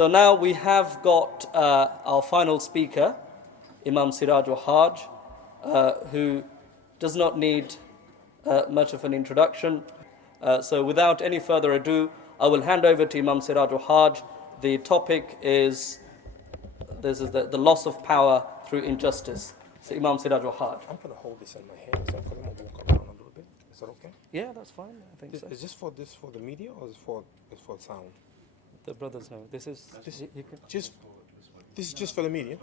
So now we have got our final speaker, Imam Siraj WAHHAJ, who does not need much of an introduction. So without any further ado, I will hand over to Imam Siraj WAHHAJ. The topic is the loss of power through injustice. So Imam Siraj WAHHAJ. I'm going to hold this in my hand so I'm going to walk around a little bit. Is that okay? Yeah, that's fine. I think so. Is this for the media or is it for sound? The brothers know. This is just for the media.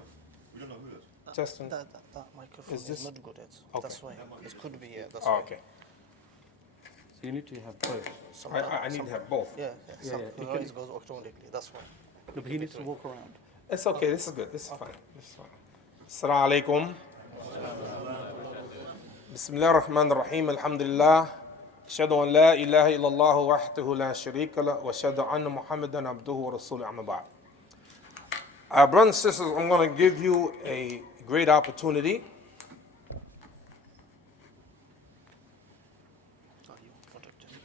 We don't know who it is. Testing. That microphone is not good. That's why. It could be, that's Oh, why. okay. So you need to have both. I need to have both. Yeah. Yeah. Otherwise it goes automatically. That's why. No, but he needs to walk around. It's okay. This is good. This is fine. Assalamu alaikum. Bismillah ar-Rahman ar-Rahim. Alhamdulillah. Ashhadu an la ilaha illallah wahdahu la sharika la wa ashhadu anna Muhammadan abduhu wa rasuluhu amma ba'd. Brothers and sisters, I'm going to give you a great opportunity.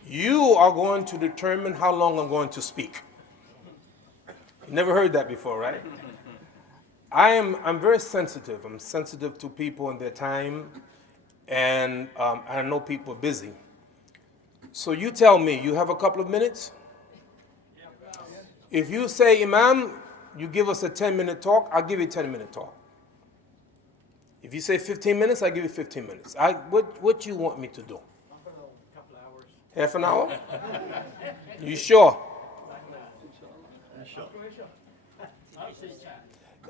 You are going to determine how long I'm going to speak. You never heard that before, right? I'm very sensitive. I'm sensitive to people and their time, and I know people are busy. So you tell me, you have a couple of minutes? If you say, Imam, you give us a 10-minute talk, I'll give you a 10-minute talk. If you say 15 minutes, I'll give you 15 minutes. What you want me to do? Half an hour? You sure?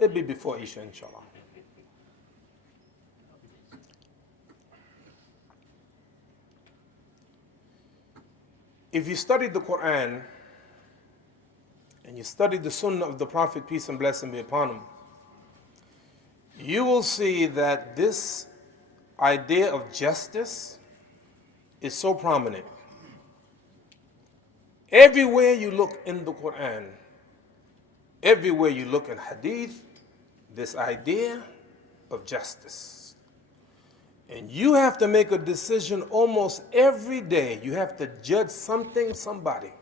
It'll be before Isha, inshallah. If you study the Quran and you study the Sunnah of the Prophet, peace and blessing be upon him, you will see that this idea of justice is so prominent. Everywhere you look in the Quran, everywhere you look in Hadith, this idea of justice. And you have to make a decision almost every day. You have to judge something, somebody.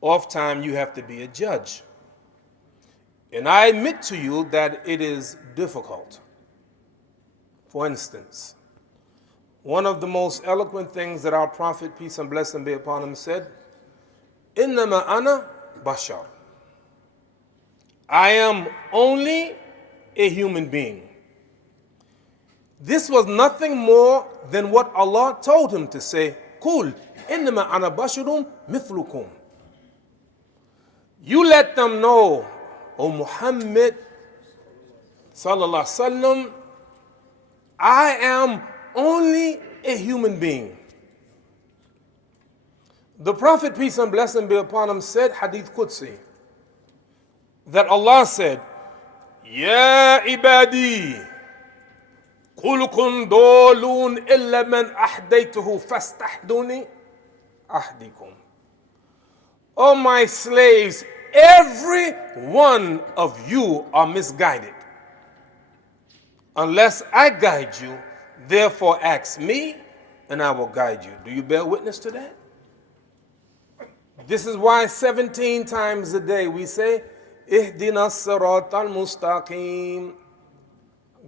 Oftentimes you have to be a judge. And I admit to you that it is difficult. For instance, one of the most eloquent things that our Prophet, peace and blessing be upon him, said, "Innama ana bashar." I am only a human being. This was nothing more than what Allah told him to say, "Qul innama ana basharum mithlukum." You let them know, O Muhammad sallallahu alaihi wasallam, I am only a human being. The Prophet, peace and blessing be upon him, said, Hadith Qudsi, that Allah said, Ya ibadi, kulukun dolun illa man ahdaytuhu fastahduni ahdikum. O my slaves, every one of you are misguided. Unless I guide you, therefore ask me, and I will guide you. Do you bear witness to that? This is why 17 times a day we say, Ihdina as-sirat al-mustaqim.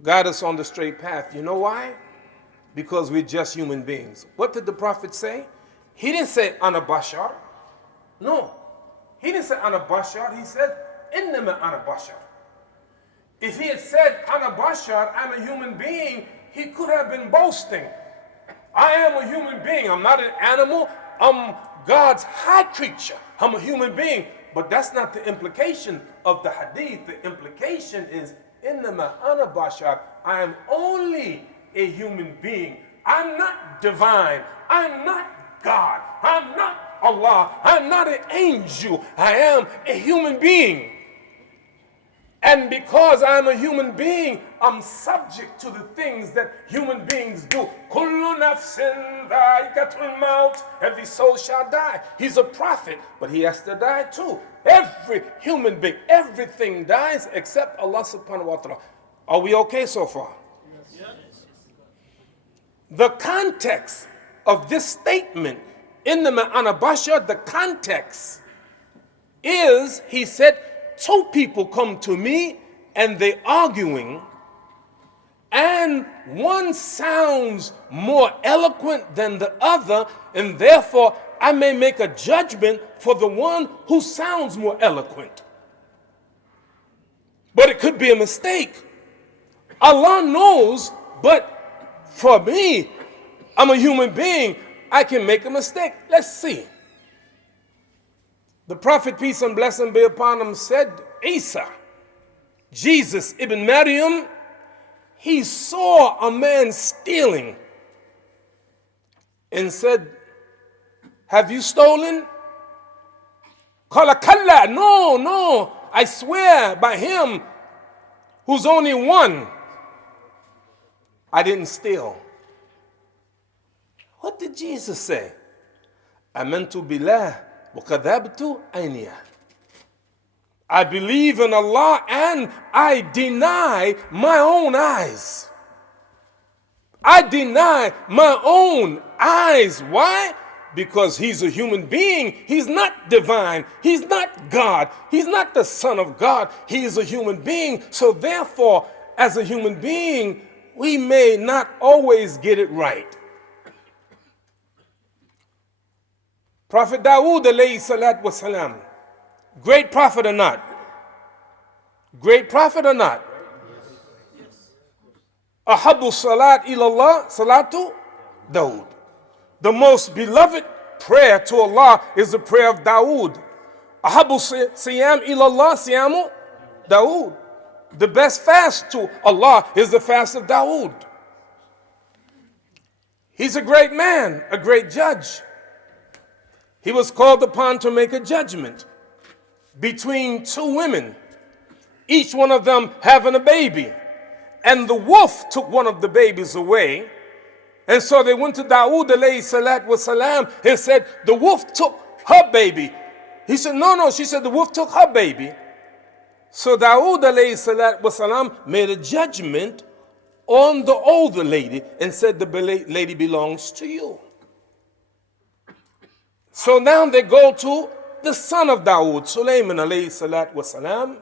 Guide us on the straight path. You know why? Because we're just human beings. What did the Prophet say? He didn't say, Ana bashar. No. He didn't say, Ana bashar. He said, Innama ana bashar. If he had said, Ana bashar, I'm a human being, he could have been boasting. I am a human being. I'm not an animal. I'm God's high creature. I'm a human being. But that's not the implication of the hadith. The implication is, Innama ana bashar. I am only a human being. I'm not divine. I'm not God. I'm not Allah. I'm not an angel. I am a human being. And because I'm a human being, I'm subject to the things that human beings do. Kullu nafsin dha'iqatul maut. Every soul shall die. He's a prophet, but he has to die too. Every human being, everything dies except Allah subhanahu wa ta'ala. Are we okay so far? Yes. The context of this statement, innama ana bashar, the context is, he said, two people come to me and they arguing, and one sounds more eloquent than the other, and therefore I may make a judgment for the one who sounds more eloquent. But it could be a mistake. Allah knows, but for me, I'm a human being, I can make a mistake. Let's see. The Prophet, peace and blessing be upon him, said, Isa, Jesus ibn Maryam, he saw a man stealing and said, have you stolen? Qala kalla, no, no, I swear by him who's only one, I didn't steal. What did Jesus say? Amantu billah wa kadhabtu ayniya. I believe in Allah and I deny my own eyes. I deny my own eyes. Why? Because he's a human being. He's not divine. He's not God. He's not the Son of God. He is a human being. So therefore, as a human being, we may not always get it right. Prophet Dawood alayhi salat wasalam, great prophet or not? Great prophet or not? Ahabu salat ilallah salatu Dawood. The most beloved prayer to Allah is the prayer of Dawood. Ahabu siyam ilallah siyamu Dawood. The best fast to Allah is the fast of Dawood. He's a great man, a great judge. He was called upon to make a judgment between two women, each one of them having a baby. And the wolf took one of the babies away. And so they went to Dawood alayhi salat wasalam and said, the wolf took her baby. He said, no, no. She said, the wolf took her baby. So Dawood alayhi salat wasalam made a judgment on the older lady and said, the lady belongs to you. So now they go to the son of Dawood, Sulaiman alayhi salat wasalam.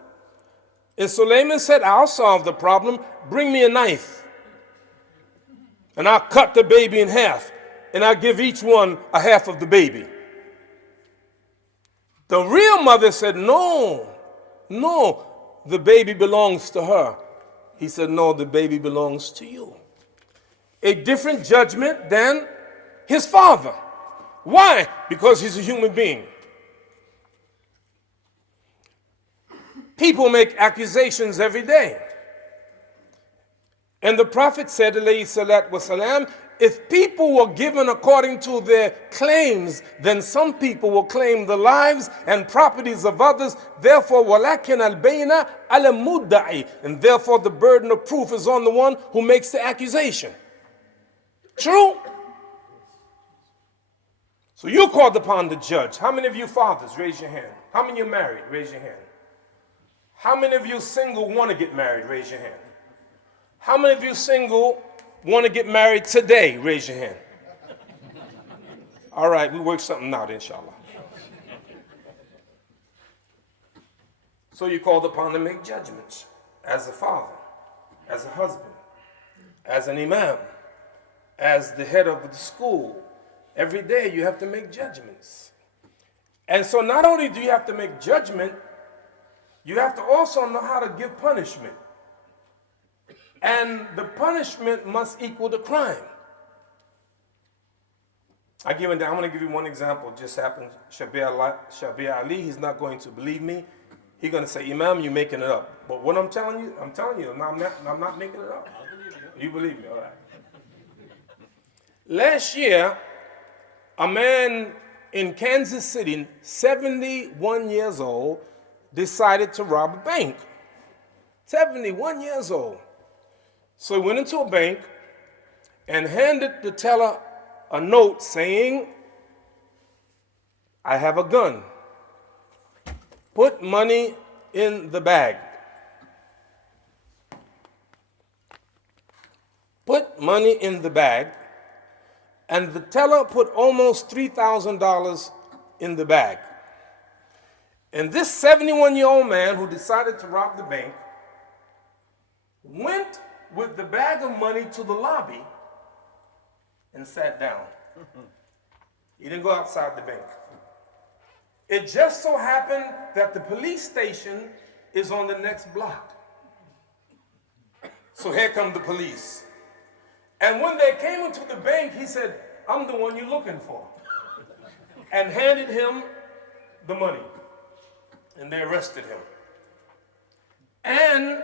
And Sulaiman said, I'll solve the problem. Bring me a knife. And I'll cut the baby in half. And I'll give each one a half of the baby. The real mother said, no, no, the baby belongs to her. He said, no, the baby belongs to you. A different judgment than his father. Why? Because he's a human being. People make accusations every day. And the Prophet said, alayhi salat wasalam, if people were given according to their claims, then some people will claim the lives and properties of others. Therefore, walakin al-bayna ala mudda'i. And therefore, the burden of proof is on the one who makes the accusation. True? So you called upon the judge. How many of you fathers? Raise your hand. How many of you married? Raise your hand. How many of you single want to get married? Raise your hand. How many of you single want to get married today? Raise your hand. All right, we work something out, inshallah. So you called upon to make judgments as a father, as a husband, as an imam, as the head of the school. Every day you have to make judgments. And so not only do you have to make judgment, you have to also know how to give punishment. And the punishment must equal the crime. I'm going to give you one example. It just happened. Shabir Ali, he's not going to believe me. He's going to say, Imam, you're making it up. But what I'm telling you, I'm not making it up. You believe me, all right. Last year, a man in Kansas City, 71 years old, decided to rob a bank. 71 years old. So he went into a bank and handed the teller a note saying, I have a gun. Put money in the bag. Put money in the bag. And the teller put almost $3,000 in the bag. And this 71-year-old man who decided to rob the bank went with the bag of money to the lobby and sat down. He didn't go outside the bank. It just so happened that the police station is on the next block. So here come the police. And when they came into the bank, he said, "I'm the one you're looking for," and handed him the money. And they arrested him. And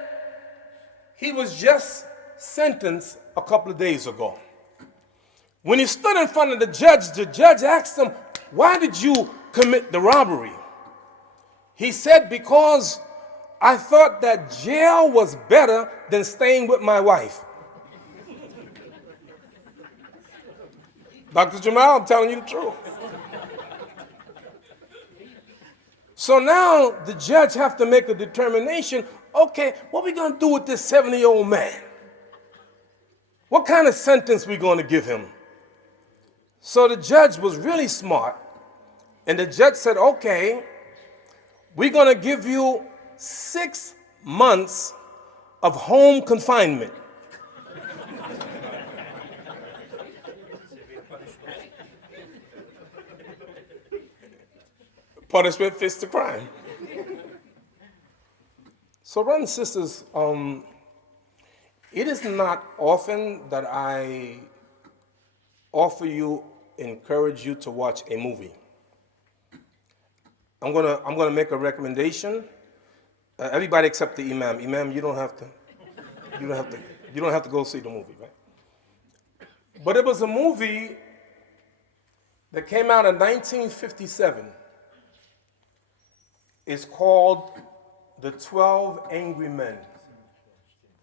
he was just sentenced a couple of days ago. When he stood in front of the judge asked him, "Why did you commit the robbery?" He said, "Because I thought that jail was better than staying with my wife." Dr. Jamal, I'm telling you the truth. So now the judge have to make a determination, okay, what are we going to do with this 70-year-old man? What kind of sentence we going to give him? So the judge was really smart, and the judge said, okay, we're going to give you 6 months of home confinement. Punishment fits the crime. So, brothers and sisters, it is not often that I encourage you to watch a movie. I'm gonna make a recommendation. Everybody except the imam. Imam, you don't have to go see the movie, right? But it was a movie that came out in 1957. It's called The 12 Angry Men.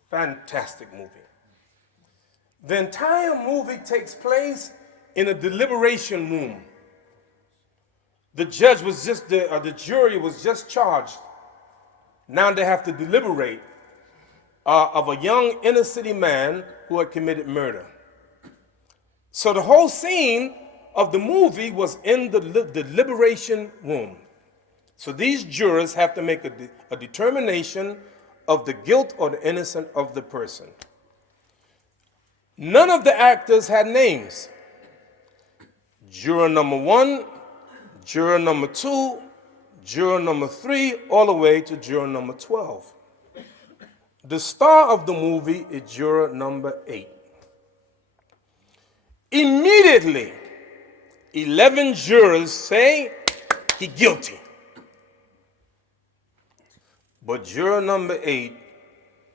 Fantastic movie. The entire movie takes place in a deliberation room. The judge was the jury was just charged. Now they have to deliberate of a young inner city man who had committed murder. So the whole scene of the movie was in the deliberation room. So these jurors have to make a determination of the guilt or the innocence of the person. None of the actors had names. Juror number 1, juror number 2, juror number 3, all the way to juror number 12. The star of the movie is juror number 8. Immediately, 11 jurors say he's guilty. But juror number 8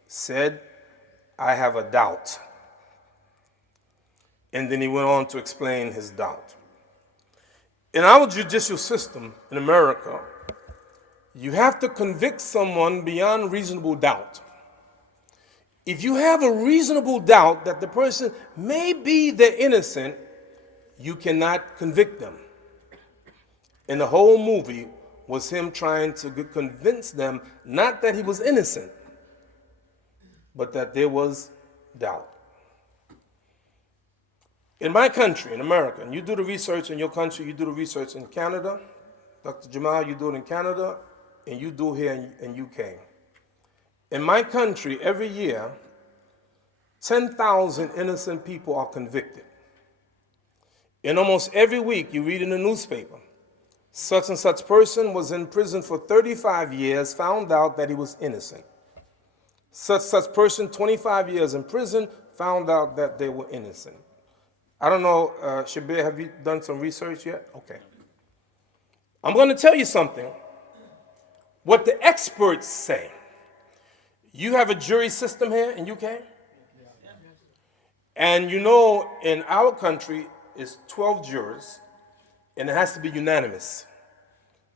said, "I have a doubt." And then he went on to explain his doubt. In our judicial system in America, you have to convict someone beyond reasonable doubt. If you have a reasonable doubt that the person may be the innocent, you cannot convict them. And the whole movie was him trying to convince them not that he was innocent, but that there was doubt. In my country, in America, and you do the research in your country, you do the research in Canada, Dr. Jamal, you do it in Canada, and you do it here in UK. In my country, every year, 10,000 innocent people are convicted. And almost every week, you read in the newspaper, such and such person was in prison for 35 years, found out that he was innocent. Such person, 25 years in prison, found out that they were innocent. I don't know, Shabir, have you done some research yet? Okay. I'm going to tell you something. What the experts say. You have a jury system here in UK? And you know, in our country, it's 12 jurors, and it has to be unanimous.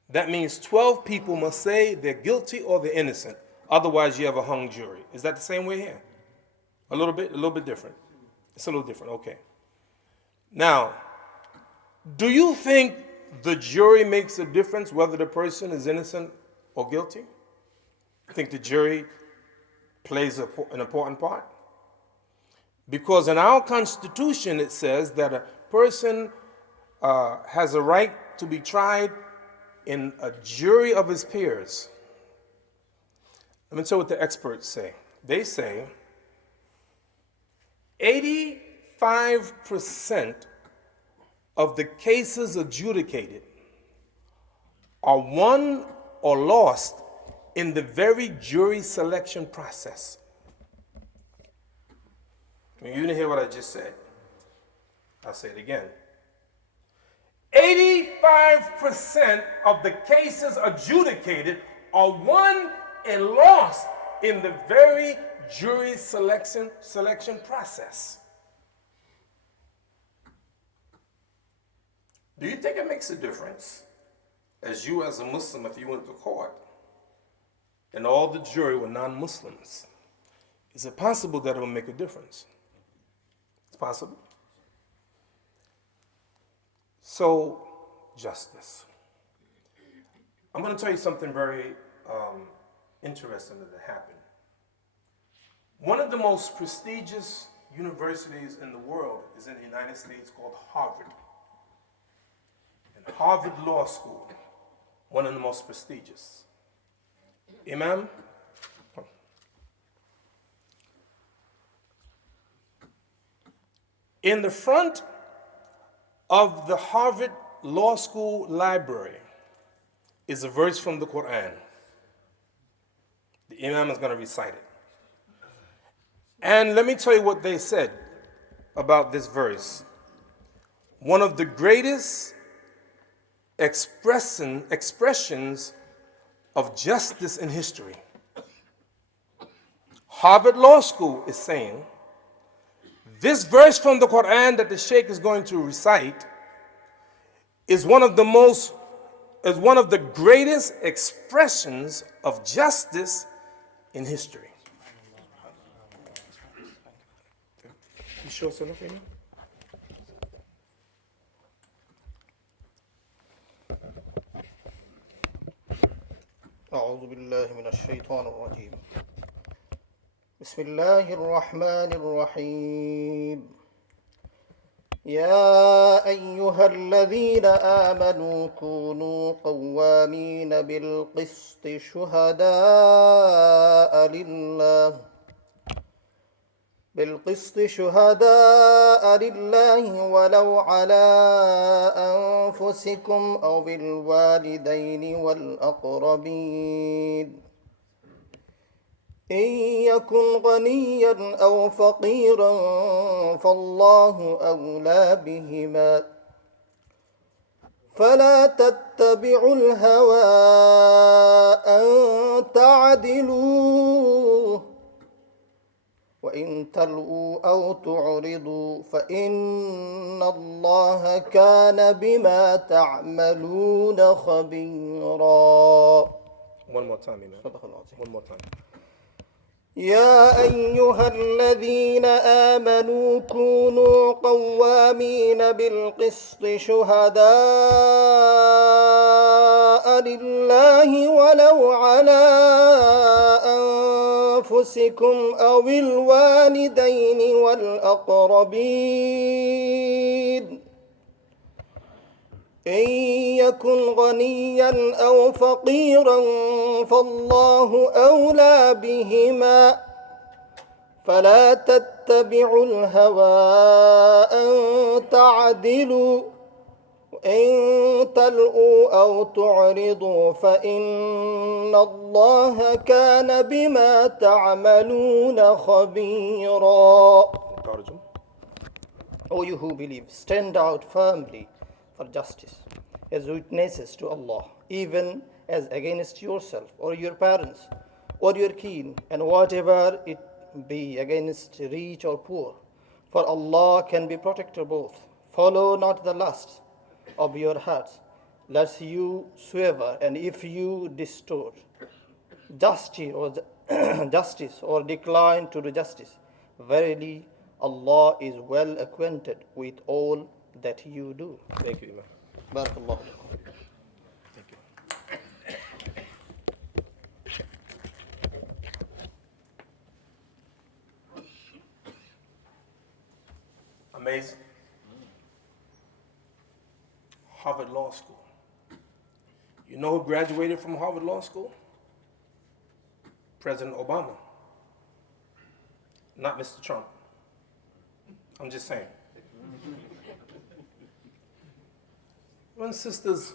That means 12 people must say they're guilty or they're innocent. Otherwise, you have a hung jury. Is that the same way here? A little bit different. It's a little different, okay. Now, do you think the jury makes a difference whether the person is innocent or guilty? I think the jury plays an important part. Because in our Constitution, it says that a person has a right to be tried in a jury of his peers, let me tell you what the experts say. They say 85% of the cases adjudicated are won or lost in the very jury selection process. You didn't hear what I just said. I'll say it again. 85% of the cases adjudicated are won and lost in the very jury selection process. Do you think it makes a difference as you as a Muslim if you went to court and all the jury were non-Muslims? Is it possible that it will make a difference? It's possible. So, justice. I'm going to tell you something very interesting that happened. One of the most prestigious universities in the world is in the United States called Harvard. And Harvard Law School, one of the most prestigious. Imam, come. In the front of the Harvard Law School library is a verse from the Quran. The Imam is going to recite it. And let me tell you what they said about this verse. One of the greatest expressions of justice in history. Harvard Law School is saying this verse from the Quran that the Sheikh is going to recite is one of the greatest expressions of justice in history. You sure it's enough, Imam? أعوذ بالله من الشيطان الرجيم. بسم الله الرحمن الرحيم. يا أيها الذين آمنوا كونوا قوامين بالقسط شهداء لله ولو على أنفسكم أو بالوالدين والأقربين إن يكن غنيا أو فقيرا فالله أولى بهما فلا تتبعوا الهوى أن تعدلوا وإن تلؤوا أو تعرضوا فإن الله كان بما تعملون خبيرا. One more time, Imam. One more time. يا أيها الذين آمنوا كونوا قوامين بالقسط شهداء لله ولو على أنفسكم أو الوالدين والأقربين إن يكن غنيا أو فقيرا فالله أولى بهما فلا تتبعوا الهوى أن تعدلوا وإن تلؤوا أو تعرضوا فإن الله كان بما تعملون خبيرا. O you who believe, stand out firmly for justice as witnesses to Allah, even as against yourself or your parents or your kin, and whatever it be against rich or poor. For Allah can be protector both. Follow not the lusts of your hearts, lest you swerve, and if you distort justice or decline to do justice, verily Allah is well acquainted with all that you do. Thank you, Imam. Barakallahu. Thank you. Amazing. Harvard Law School. You know who graduated from Harvard Law School? President Obama. Not Mr. Trump. I'm just saying. Brothers and sisters,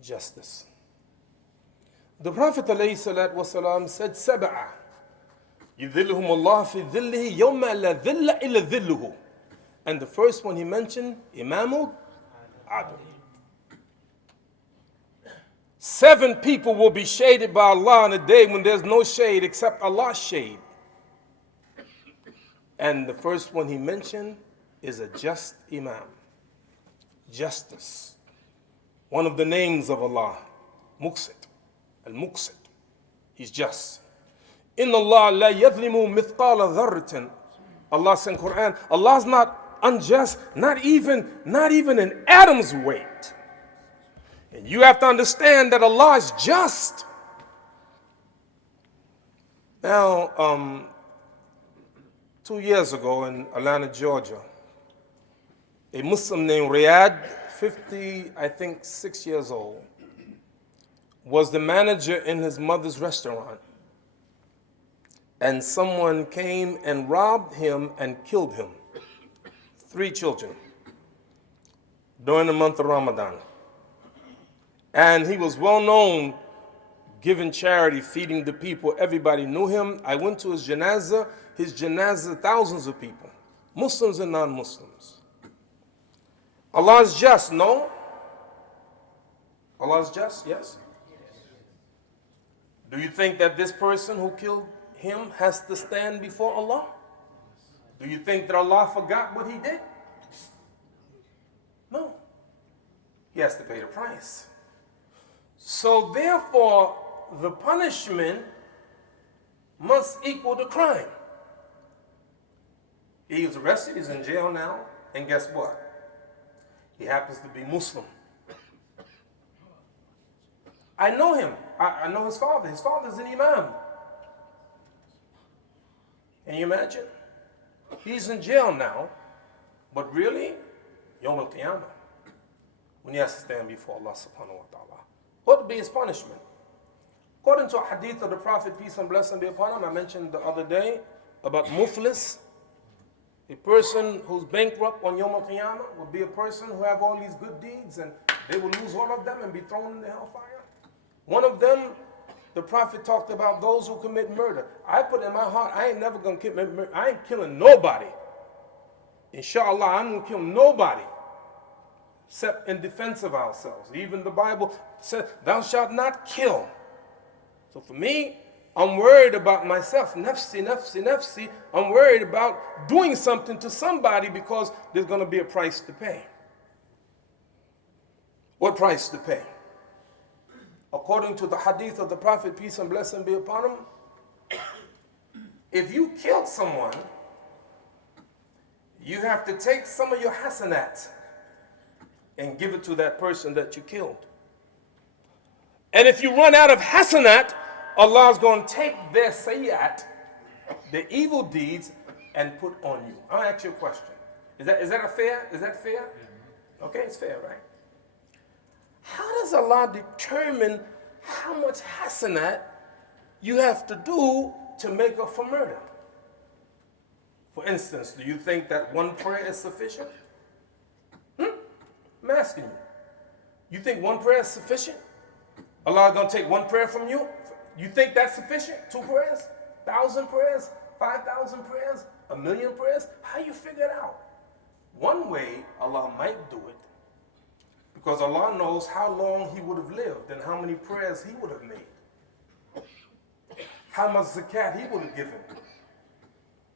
justice. The Prophet ﷺ said, "Sab'a, yudhilluhum Allah fi dhillihi yawma la dhilla illa dhilluhu." And the first one he mentioned, Imamul Adl. 7 people will be shaded by Allah on a day when there's no shade except Allah's shade. And the first one he mentioned is a just Imam. Justice. One of the names of Allah, Muqsit. Al-Muqsit. He's just. Inna Allah la yadhlimu mithqala dharratin. Allah said in Quran, Allah's not unjust, not even an atom's weight. And you have to understand that Allah is just. Now, 2 years ago in Atlanta, Georgia, a Muslim named Riyadh, 6 years old, was the manager in his mother's restaurant. And someone came and robbed him and killed him. 3 children during the month of Ramadan. And he was well known, giving charity, feeding the people. Everybody knew him. I went to his janazah. His janazah, thousands of people, Muslims and non-Muslims. Allah is just, no? Allah is just, yes? Do you think that this person who killed him has to stand before Allah? Do you think that Allah forgot what he did? No. He has to pay the price. So therefore, the punishment must equal the crime. He was arrested, he's in jail now, and guess what? He happens to be Muslim. I know him. I know his father. His father's an imam. Can you imagine? He's in jail now, but really, Yawm al-Qiyamah, when he has to stand before Allah subhanahu wa ta'ala, what would be his punishment? According to a hadith of the Prophet, peace and blessing be upon him, I mentioned the other day about muflis, a person who's bankrupt on Yawm al-Qiyamah would be a person who have all these good deeds and they will lose all of them and be thrown in the hellfire. One of them, the Prophet talked about those who commit murder. I put in my heart, I ain't never going to commit murder. I ain't killing nobody. Inshallah, I'm going to kill nobody except in defense of ourselves. Even the Bible says, thou shalt not kill. So for me, I'm worried about myself. Nafsi, nafsi, nafsi. I'm worried about doing something to somebody because there's going to be a price to pay. What price to pay? According to the hadith of the Prophet, peace and blessing be upon him, if you killed someone, you have to take some of your hasanat and give it to that person that you killed. And if you run out of hasanat, Allah is going to take their sayyat, their evil deeds, and put on you. I'll ask you a question. Is that fair? Is that fair? Okay, it's fair, right? How does Allah determine how much hasanat you have to do to make up for murder? For instance, do you think that one prayer is sufficient? I'm asking you. You think one prayer is sufficient? Allah is going to take one prayer from you? You think that's sufficient? 2 prayers? 1,000 prayers? 5,000 prayers? 1,000,000 prayers? How you figure it out? One way Allah might do it, because Allah knows how long he would have lived and how many prayers he would have made, how much zakat he would have given,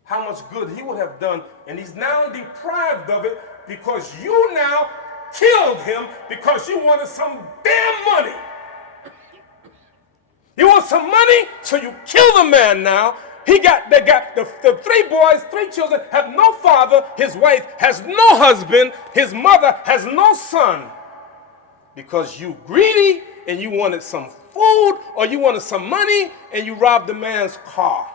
how much good he would have done, and he's now deprived of it because you now killed him because you wanted some damn money. You want some money, so you kill the man now. They got the 3 boys, 3 children, have no father. His wife has no husband. His mother has no son. Because you greedy and you wanted some food or you wanted some money and you robbed the man's car.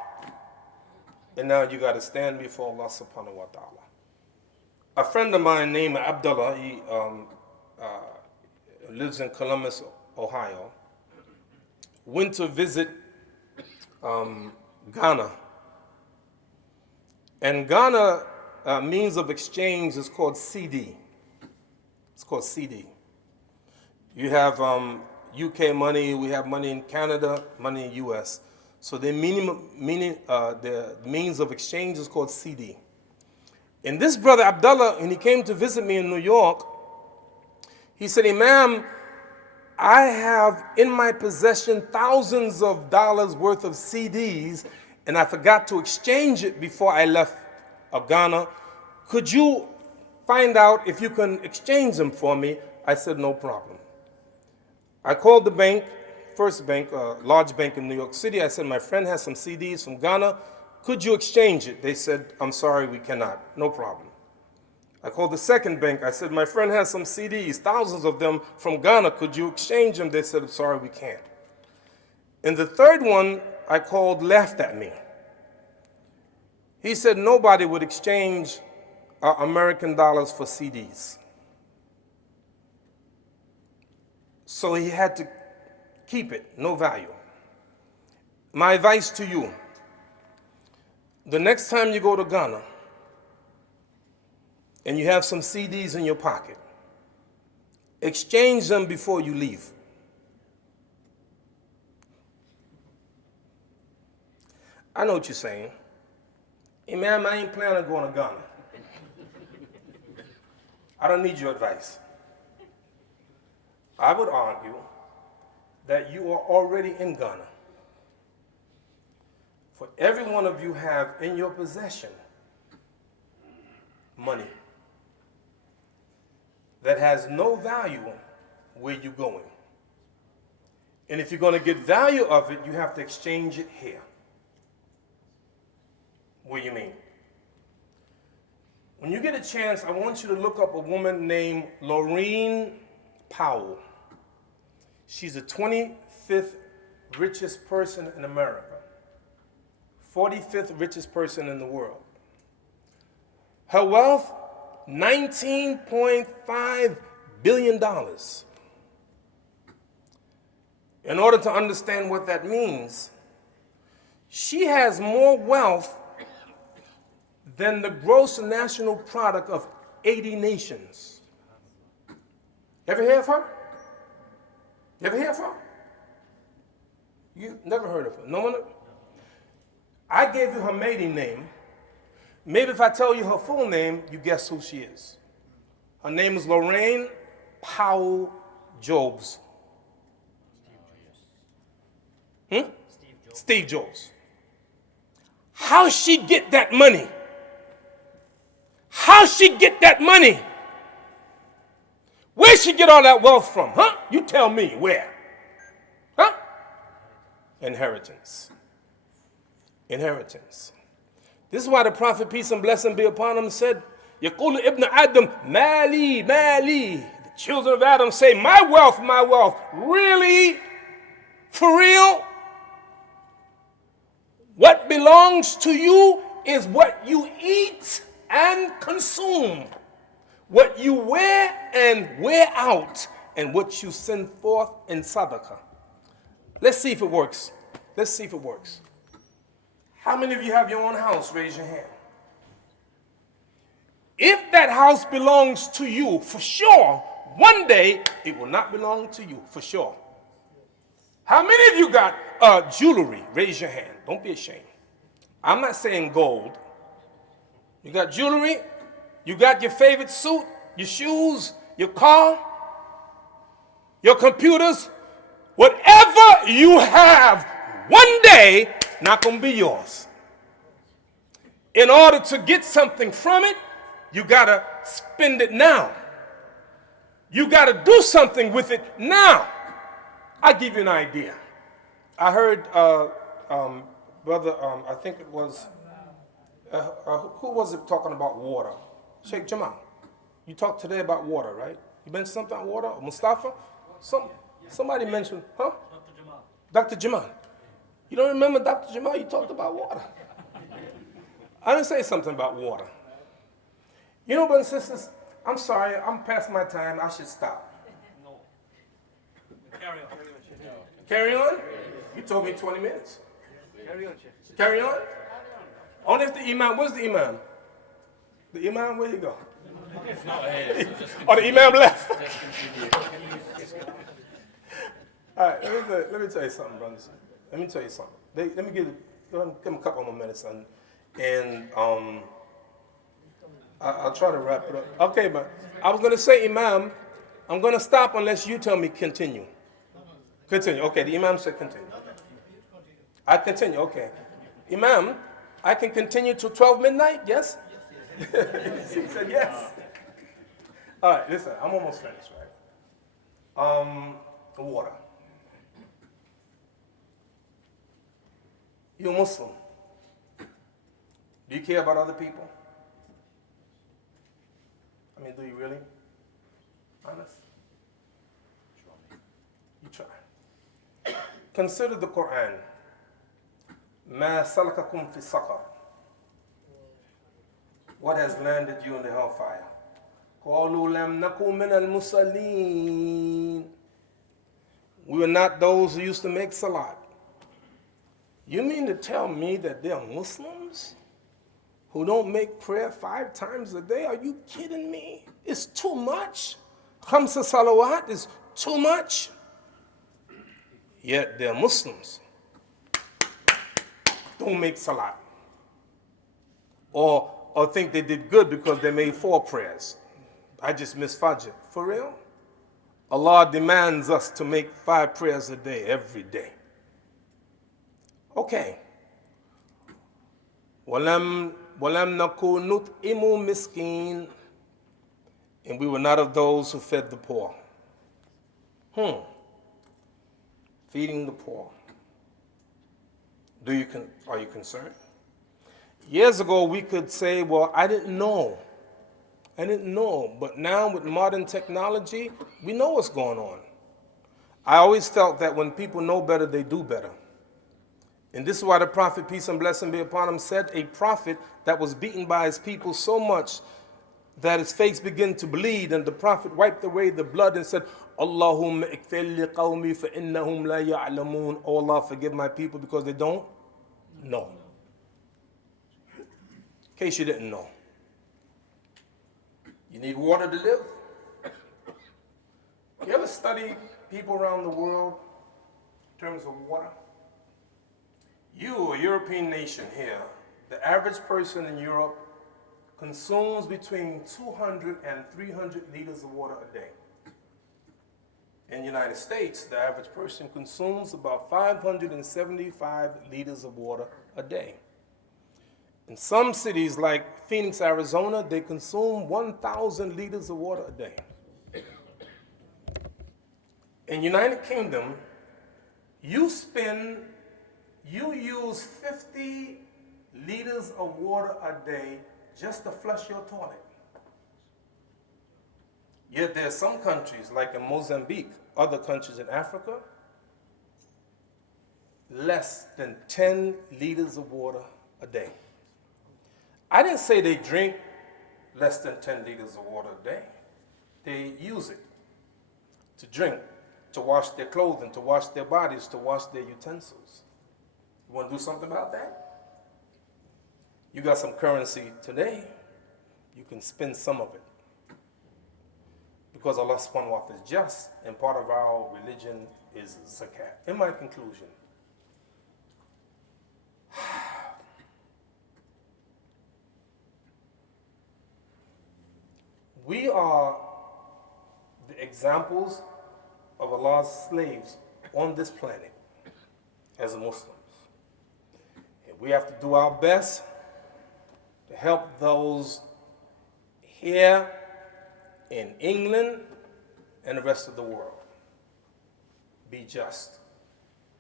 And now you got to stand before Allah subhanahu wa ta'ala. A friend of mine named Abdullah, lives in Columbus, Ohio, went to visit Ghana. And Ghana means of exchange is called CD. It's called CD. You have UK money, we have money in Canada, money in US. So the means of exchange is called CD. And this brother Abdullah, when he came to visit me in New York, he said, Imam, I have in my possession thousands of dollars worth of CDs, and I forgot to exchange it before I left Ghana. Could you find out if you can exchange them for me? I said, no problem. I called the bank, First Bank, a large bank in New York City. I said, my friend has some CDs from Ghana. Could you exchange it? They said, I'm sorry, we cannot. No problem. I called the second bank. I said, my friend has some CDs, thousands of them from Ghana. Could you exchange them? They said, I'm sorry, we can't. And the third one I called laughed at me. He said nobody would exchange American dollars for CDs. So he had to keep it, no value. My advice to you, the next time you go to Ghana and you have some CDs in your pocket, exchange them before you leave. I know what you're saying. Imam, I ain't planning on going to Ghana. I don't need your advice. I would argue that you are already in Ghana. For every one of you have in your possession money that has no value where you're going. And if you're going to get value of it, you have to exchange it here. What do you mean? When you get a chance, I want you to look up a woman named Laureen Powell. She's the 25th richest person in America, 45th richest person in the world. Her wealth, $19.5 billion. In order to understand what that means, she has more wealth than the gross national product of 80 nations. Ever hear of her? You ever hear of her? You never heard of her? No one? I gave you her maiden name. Maybe if I tell you her full name, you guess who she is. Her name is Lorraine Powell Jobs. Steve Jobs. How she get that money? How she get that money? Where she get all that wealth from? Huh? You tell me where. Huh? Inheritance. Inheritance. This is why the Prophet, peace and blessing be upon him, said, يَقُولُ ibn Adam, mali, mali. The children of Adam say, my wealth, my wealth. Really? For real? What belongs to you is what you eat and consume, what you wear and wear out, and what you send forth in sadaqah. Let's see if it works. Let's see if it works. How many of you have your own house? Raise your hand. If that house belongs to you, for sure, one day it will not belong to you, for sure. How many of you got jewelry? Raise your hand. Don't be ashamed. I'm not saying gold. You got jewelry? You got your favorite suit, your shoes, your car, your computers? Whatever you have, one day, not going to be yours. In order to get something from it, you got to spend it now. You got to do something with it now. I'll give you an idea. I heard brother, I think it was, who was it talking about water? Sheikh Jamal. You talked today about water, right? You mentioned something about water? Mustafa? Somebody mentioned, huh? Dr. Jamal. Dr. Jamal. You don't remember Dr. Jamal? You talked about water. I didn't say something about water. You know, brothers and sisters, I'm sorry, I'm past my time. I should stop. No. Carry on? You told me 20 minutes. Carry on? Only if the imam, where's the imam? The imam, where you go? Oh, the imam left. All right, let me tell you something, brothers. Let me tell you something. Let me give them a couple more minutes, and I'll try to wrap it up. Okay, but I was going to say, imam, I'm going to stop unless you tell me continue. Continue. Okay, the imam said continue. I continue. Okay. Imam, I can continue to 12 midnight, yes? He said yes. All right, listen, I'm almost finished, right? Water. You're a Muslim. Do you care about other people? I mean, do you really? Honest? You try. Consider the Quran. ما سلككم في سقر. What has landed you in the hellfire? قالوا لم نكن من المصلين. We were not those who used to make salat. You mean to tell me that there are Muslims who don't make prayer 5 times a day? Are you kidding me? It's too much. Khamsa salawat is too much. Yet they're Muslims. Don't make salat. Or think they did good because they made 4 prayers. I just missed Fajr. For real? Allah demands us to make 5 prayers a day, every day. Okay. وَلَمْ نَكُنْ نُطْعِمُ مِسْكِينَ. And we were not of those who fed the poor. Feeding the poor. Are you concerned? Years ago, we could say, well, I didn't know. But now with modern technology, we know what's going on. I always felt that when people know better, they do better. And this is why the Prophet, peace and blessing be upon him, said a prophet that was beaten by his people so much that his face began to bleed, and the Prophet wiped away the blood and said, Allahumma ikfir li qawmi fa innahum la ya'lamun. Oh Allah, forgive my people because they don't know. In case you didn't know. You need water to live. You ever study people around the world in terms of water? You, a European nation here, the average person in Europe consumes between 200 and 300 liters of water a day. In the United States, the average person consumes about 575 liters of water a day. In some cities like Phoenix, Arizona, they consume 1,000 liters of water a day. In the United Kingdom, you use 50 liters of water a day just to flush your toilet. Yet there are some countries, like in Mozambique, other countries in Africa, less than 10 liters of water a day. I didn't say they drink less than 10 liters of water a day. They use it to drink, to wash their clothing, to wash their bodies, to wash their utensils. You want to do something about that? You got some currency today, you can spend some of it. Because Allah subhanahu wa ta'ala is just, and part of our religion is zakat. In my conclusion, we are the examples of Allah's slaves on this planet as Muslims. And we have to do our best to help those here in England and the rest of the world. Be just.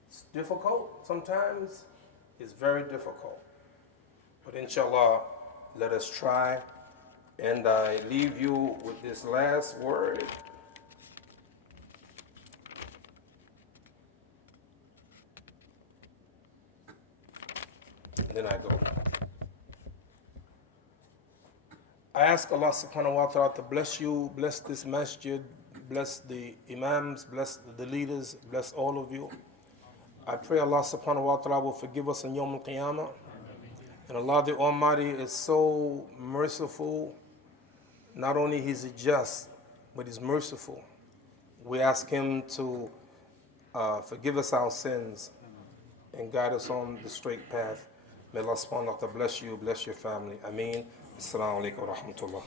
It's difficult sometimes. It's very difficult. But inshallah, let us try. And I leave you with this last word. And then I go. I ask Allah subhanahu wa ta'ala to bless you, bless this masjid, bless the imams, bless the leaders, bless all of you. I pray Allah subhanahu wa ta'ala will forgive us in Yawm al-Qiyamah. And Allah the Almighty is so merciful. Not only is He just, but He's merciful. We ask Him to forgive us our sins and guide us on the straight path. May Allah subhanahu wa ta'ala bless you, bless your family. Ameen. Assalamu alaikum wa rahmatullah.